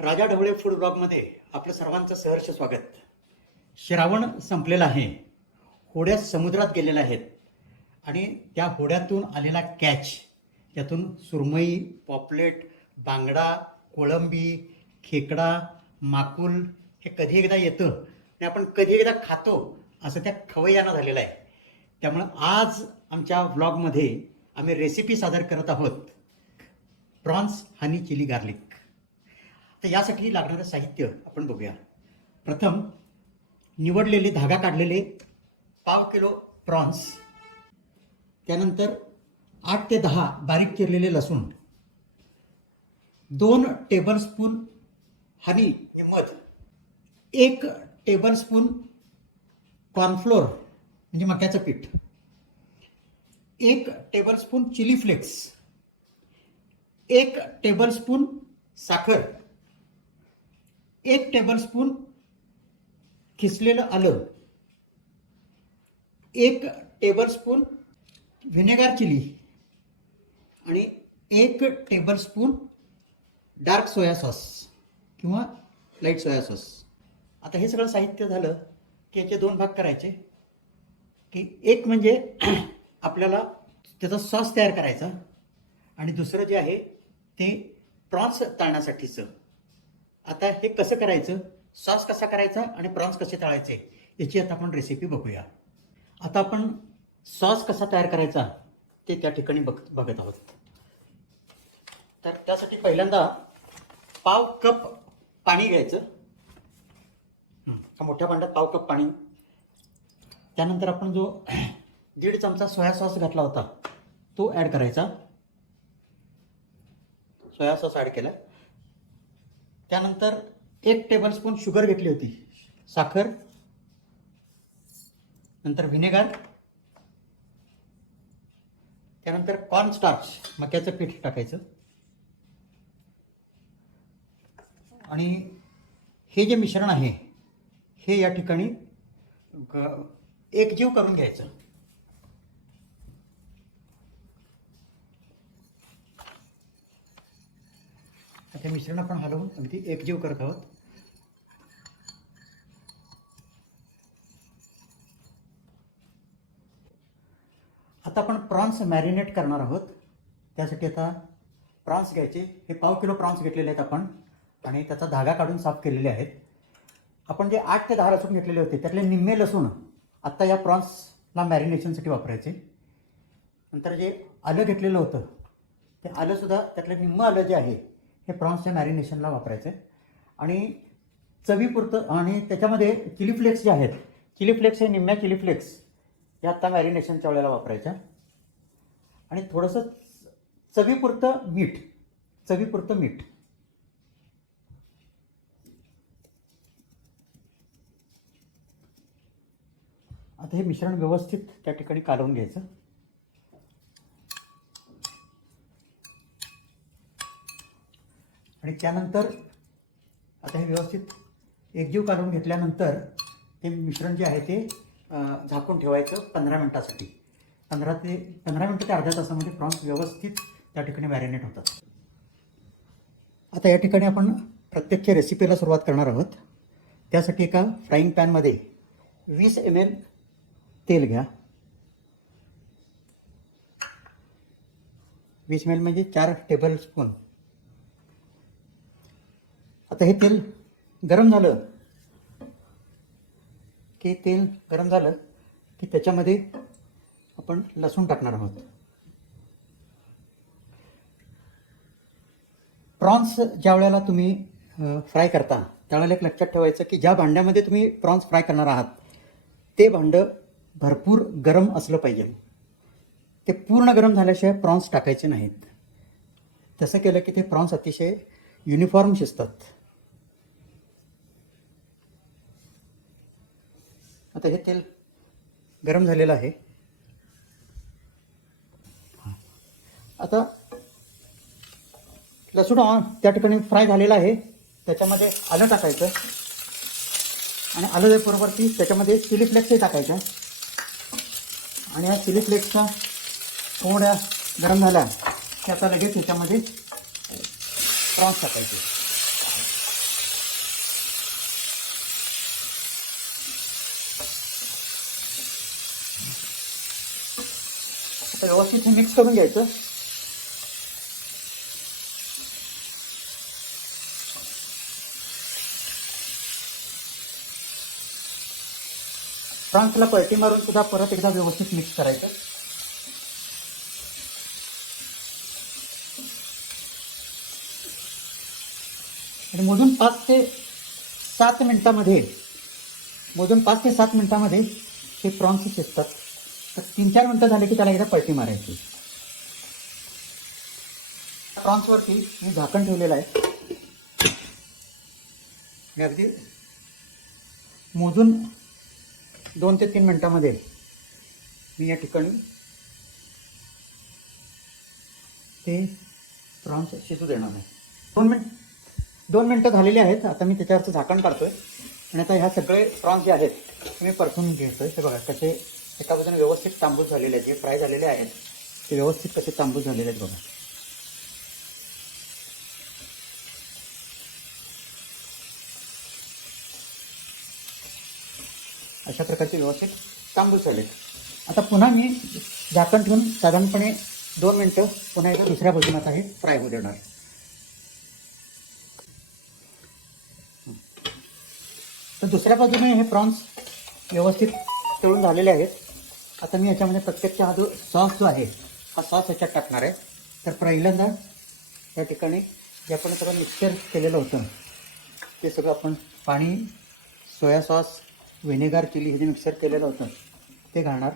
राजा Dhawale food ब्लॉगमध्ये आपलं सर्वांचं सहर्ष स्वागत. श्रावण संपलेला आहे, होड्या समुद्रात गेलेल्या आहेत आणि त्या होड्यातून आलेला कॅच, यातून सुरमई, पॉपलेट, बांगडा, कोळंबी, खेकडा, माकुल हे कधी एकदा येतं आणि आपण कधी एकदा खातो असं त्या खवय्यांना झालेलं आहे. त्यामुळं आज आमच्या व्लॉगमध्ये आम्ही रेसिपी सादर करत आहोत, प्रॉन्स हनी चिली गार्लिक. तर यासाठी लागणारं साहित्य आपण बघूया. प्रथम निवडलेले धागा काढलेले 1/2 किलो प्रॉन्स, त्यानंतर 8 ते 10 बारीक चिरलेले लसूण, 2 टेबलस्पून हनी मध, 1 टेबलस्पून कॉर्नफ्लोअर म्हणजे मक्याचं पीठ, 1 टेबलस्पून चिली फ्लेक्स, 1 टेबलस्पून साखर, 1 टेबलस्पून खिसलेलं आलं, 1 टेबलस्पून व्हिनेगार चिली आणि 1 टेबलस्पून डार्क सोया सॉस किंवा लाईट सोया सॉस. आता हे सगळं साहित्य झालं की याचे 2 भाग करायचे. की एक म्हणजे आपल्याला त्याचा सॉस तयार करायचा आणि दुसरं जे आहे ते प्रॉन्स तळण्यासाठीचं. आता हे कसं करायचं, सॉस कसा करायचा आणि प्रॉन्स कसे तळायचे याची आता आपण रेसिपी बघूया. आता आपण सॉस कसा तयार करायचा ते त्या ठिकाणी बघत आहोत. तर त्यासाठी पहिल्यांदा 1/2 कप पाणी घ्यायचं. मोठ्या भांड्यात 1/2 कप पाणी. त्यानंतर आपण जो 1.5 चमचा सोया सॉस घातला होता तो ॲड करायचा. सोया सॉस ॲड केला. त्यानंतर 1 टेबलस्पून शुगर घेतली होती, साखर, नंतर व्हिनेगार, त्यानंतर कॉर्नस्टार्च मक्याचं पीठ टाकायचं आणि हे जे मिश्रण आहे हे या ठिकाणी एकजीव करून घ्यायचं. हे मिश्रण आपण हलवून अगदी एकजीव करत आहोत. आता आपण प्रॉन्स मॅरिनेट करणार आहोत. त्यासाठी आता प्रॉन्स घ्यायचे. हे 1/2 किलो प्रॉन्स घेतलेले आहेत आपण आणि त्याचा धागा काढून साफ केलेले आहेत. आपण जे 8 ते 10 लसूण घेतलेले होते त्यातले निम्मे लसूण आत्ता या प्रॉन्सला मॅरिनेशनसाठी वापरायचे. नंतर जे आलं घेतलेलं होतं ते आलंसुद्धा, त्यातलं निम्मं आलं जे आहे हे प्रॉन्सच्या मॅरिनेशनला वापरायचं आहे. आणि चवीपुरतं, आणि त्याच्यामध्ये चिली फ्लेक्स जे आहेत, चिली फ्लेक्स हे निम्म्या चिली फ्लेक्स या आत्ता मॅरिनेशनच्या वेळेला वापरायच्या. आणि थोडंसं चवीपुरतं मीठ, चवीपुरतं मीठ. आता हे मिश्रण व्यवस्थित त्या ठिकाणी कालवून घ्यायचं. आणि त्यानंतर आता हे व्यवस्थित एकजीव काढून घेतल्यानंतर ते मिश्रण जे आहे ते झाकून ठेवायचं 15 मिनटासाठी. 15 मिनटं ते अर्ध्या तासामध्ये प्रॉन्स व्यवस्थित त्या ठिकाणी मॅरिनेट होतात. आता या ठिकाणी आपण प्रत्यक्ष रेसिपीला सुरुवात करणार आहोत. त्यासाठी एका फ्राईंग पॅनमध्ये 20 ml तेल घ्या. 20 ml म्हणजे 4 टेबलस्पून. आता हे तेल गरम झालं की त्याच्यामध्ये आपण लसूण टाकणार आहोत. प्रॉन्स ज्या वेळेला तुम्ही फ्राय करता त्यावेळेला एक लक्षात ठेवायचं की ज्या भांड्यामध्ये तुम्ही प्रॉन्स फ्राय करणार आहात ते भांडं भरपूर गरम असलं पाहिजे. ते पूर्ण गरम झाल्याशिवाय प्रॉन्स टाकायचे नाहीत. तसं केलं की ते प्रॉन्स अतिशय युनिफॉर्म शिजतात. आता हे तेल गरम झालेलं आहे. आता लसूण त्या ठिकाणी फ्राय झालेला आहे. त्याच्यामध्ये आलं टाकायचं आणि आलं बरोबर त्याच्यामध्ये चिली फ्लेक्सही टाकायचं. आणि या चिली फ्लेक्सचा थोड्या गरम झाल्या की आता लगेच ह्याच्यामध्ये प्रॉन्स टाकायचे. तर व्यवस्थित हे मिक्स करून घ्यायचं. फ्रान्सला पलटी मारून सुद्धा परत एकदा व्यवस्थित मिक्स करायचं. आणि मोजून 5 ते 7 मिनिटामध्ये हे प्रॉन्स शिजतात. तर 3-4 मिनिटं झाले की त्याला एकदा पलटी मारायची. प्रॉन्सवरती मी झाकण ठेवलेलं आहे. मी अगदी मोजून 2 ते 3 मिनिटामध्ये मी या ठिकाणी ते प्रॉन्स शिजू देणार आहे. 2 मिनिटं झालेली आहेत. आता मी त्याच्यावरचं झाकण काढतोय आणि आता ह्या सगळे प्रॉन्स जे आहेत मी परतून घेतोय. ते बघा कसे एका बाजूने व्यवस्थित तांबूस झालेले आहेत. जे फ्राय झालेले आहेत ते व्यवस्थित कसे तांबूस झालेले आहेत बघा. अशा प्रकारचे व्यवस्थित तांबूस झाले. आता पुन्हा मी झाकण ठेवून साधारणपणे 2 मिनिटं पुन्हा एकदा दुसऱ्या बाजूने आता हे फ्राय होऊ देणार. तर दुसऱ्या बाजूने हे प्रॉन्स व्यवस्थित तळून झालेले आहेत. आता मी याच्यामध्ये प्रत्यक्ष हा जो सॉस जो आहे हा सॉस याच्यात टाकणार आहे. तर पहिल्यांदा या ठिकाणी जे आपण सगळं मिक्सचर केलेलं होतं ते सगळं आपण पाणी, सोया सॉस, व्हिनेगर, चिली हे जे मिक्सर केलेलं होतं ते घालणार.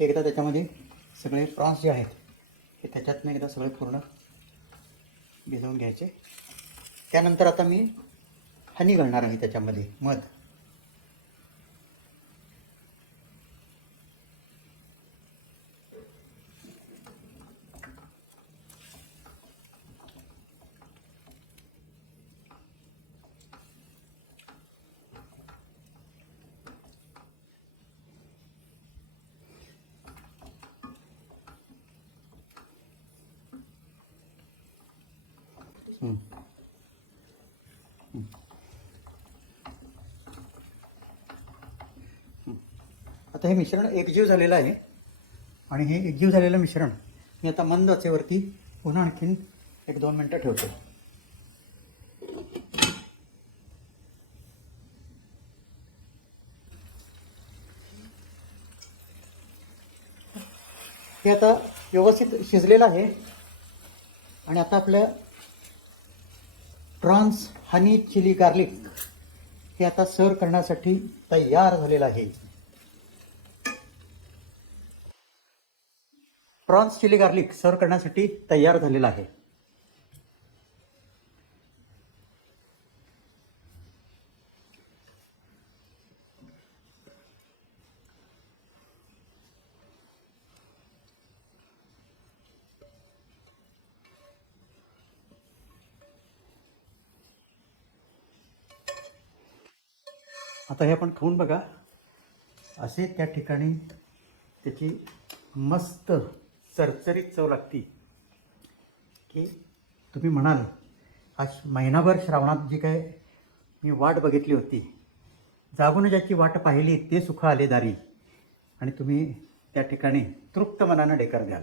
एकदा त्याच्यामध्ये सगळे प्रॉन्स जे आहेत ते त्याच्यातनं एकदा सगळे पूर्ण भिजवून घ्यायचे. त्यानंतर आता मी हनी घालणार आहे त्याच्यामध्ये, मध. आता हे मिश्रण एकजीव झालेलं आहे आणि हे एकजीव झालेलं मिश्रण मी आता मंद आचेवरती पुन्हा आणखीन 1-2 मिनटं ठेवतो. हे आता व्यवस्थित शिजलेलं आहे आणि आता आपलं प्रॉन्स हनी चिली गार्लिक हे आता सर्व करण्यासाठी तयार झालेलं आहे. प्रॉन्स चिली गार्लिक सर्व करण्यासाठी तयार झालेला आहे. आता हे आपण खाऊन बघा. असे त्या ठिकाणी त्याची मस्त चरचरीत चव लागती की तुम्ही म्हणाल आज महिनाभर श्रावणात जी काय मी वाट बघितली होती, जागून ज्याची वाट पाहिली ते सुख आले दारी, आणि तुम्ही त्या ठिकाणी तृप्त मनानं डेकर द्याल.